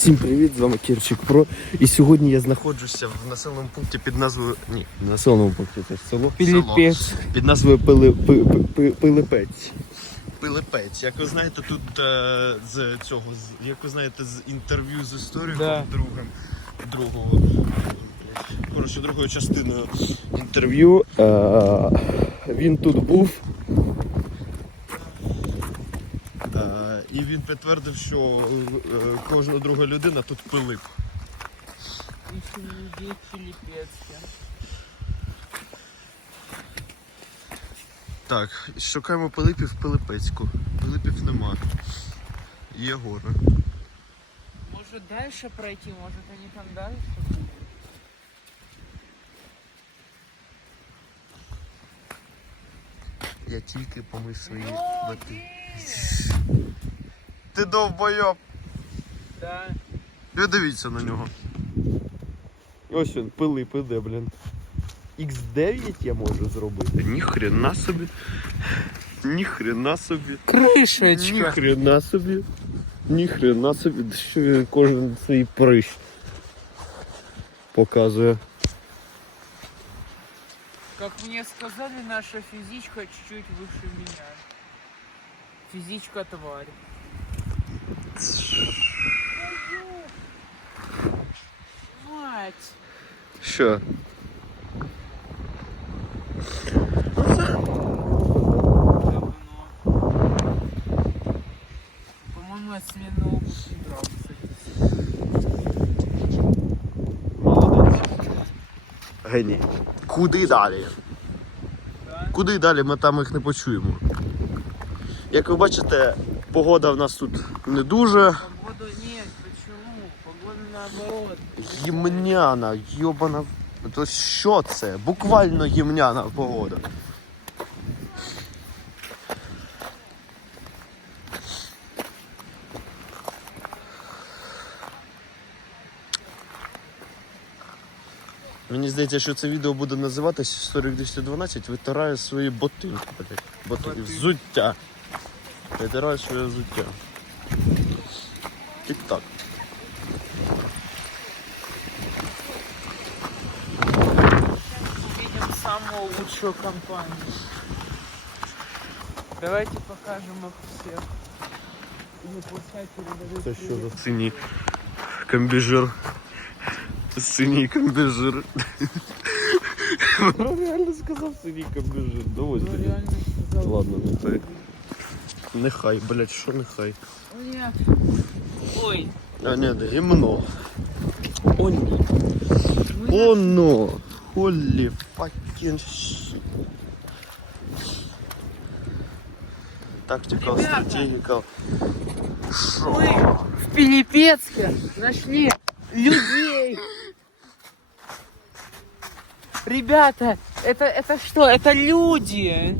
Всім привіт, з вами Кірчик Про. І сьогодні я знаходжуся в населеному пункті під назвою. Ні, в населеному пункті це село. Піліпець. Село. Під назвою Пили... Пи... Пи... Пи... Пилипець. Пилипець. Як ви знаєте, тут е, з цього, з- як ви знаєте, з інтерв'ю з істориком Да. другим, другого. Коротше, другою частиною інтерв'ю. Е, він тут був. Е, і він підтвердив, що е, кожна друга людина тут Пилип. Так, шукаємо Пилипів в Пилипецьку. Пилипів нема. Є гори. Может дальше пройти, может они там будут? Я тільки помив свої боти. Ти довбойоб! Да. Ви дивіться на нього. Ось він, Пилип іде, блін. X9 я можу зробити. Ніхрена собі. Ніхрена собі. Крышечка. Ніхрена собі. Ніхрена собі. Що він кожен свій прищ показує. Как мне сказали, наша физичка чуть-чуть выше меня. Физичка тварь. Мать. Що? Говно. По-моему, я. Геній. Куди далі? Куди далі ми там їх не почуємо. Як ви бачите, погода в нас тут не дуже Погоду нет, почему? Погода наоборот. гімняна, йобана. То що це? Буквально гімняна погода. Мені здається, що це відео буде називатись 4212 витираю свої ботинки. блядь. Ботинки. Взуття. Витираю своє взуття. Тік-так. Увидим самую лучшую компанию. Давайте покажем их всех. Или пускай передадут Це що привет. за синій комбіжир? Синій комбіжир. Реально сказав синій комбіжир. Ну, Доводь. реально сказал. Ладно, нехай. Нехай, блядь, що нехай. О, Нет. Ой, А ні, де гімно. О, ні. мы Оно. Холі fucking shit. Тактикал, Ребята. стратегикал. Шо? Мы в Пилипецке нашли людей. Ребята, это, это что? Это люди.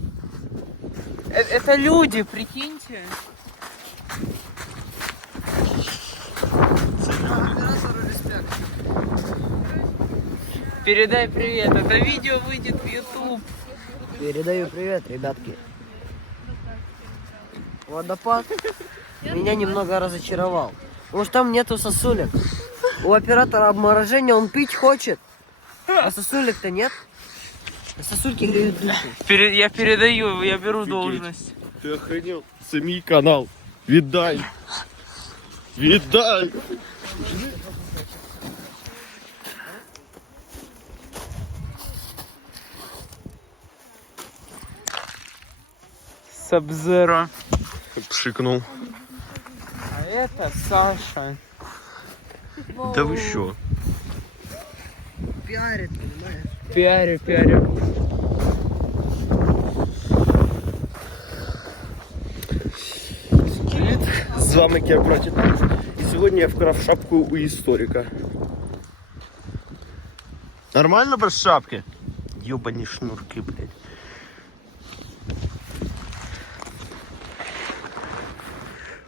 Э- Это люди, прикиньте. Передай привет. Это видео выйдет в YouTube. Передаю привет, ребятки. Водопад меня немного разочаровал. Потому что там нету сосулек. У оператора обморожения он пить хочет, а сосулек-то нет. А сосульки греют душу. Пере- я передаю, я беру должность. Ти охренел? Це мій канал. Віддай. Віддай. Сабзеро. Пшикнув. А это Саша. Да ви що? Пиарит, понимаешь? Пиарю, пиарю. Привіт, з вами Кія Братіт. І сьогодні я вкрав шапку у історика. Нормально без шапки? Йобані шнурки, блядь.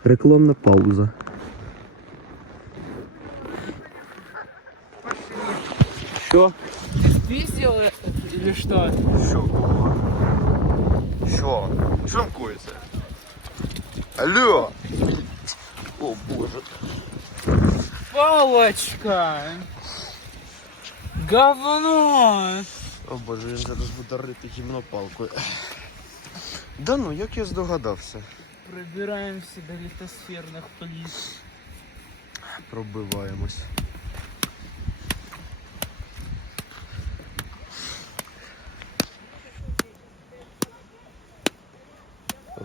Рекламна пауза. Що? Ты спиздил э, или что? Що? Що? Що там коїться? Алло! О боже. Палочка! Говно! О боже, він зараз буде рити гімно палкою. Да ну, як я здогадався. Пробираемся до литосферных плит. Пробиваємось.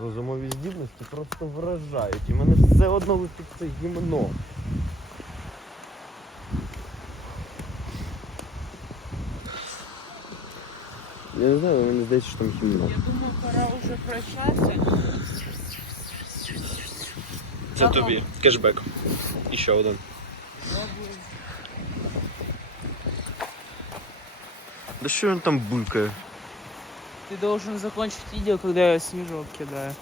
Розумові здібності просто вражають. І мене все одно летить це гімно. Я не знаю, мені здається, що там гімно. Я думаю, пора уже прощаться. Це тобі. Кешбек. І ще один. Да що він там булькає? Ты должен закончить видео, когда я снежок кидаю.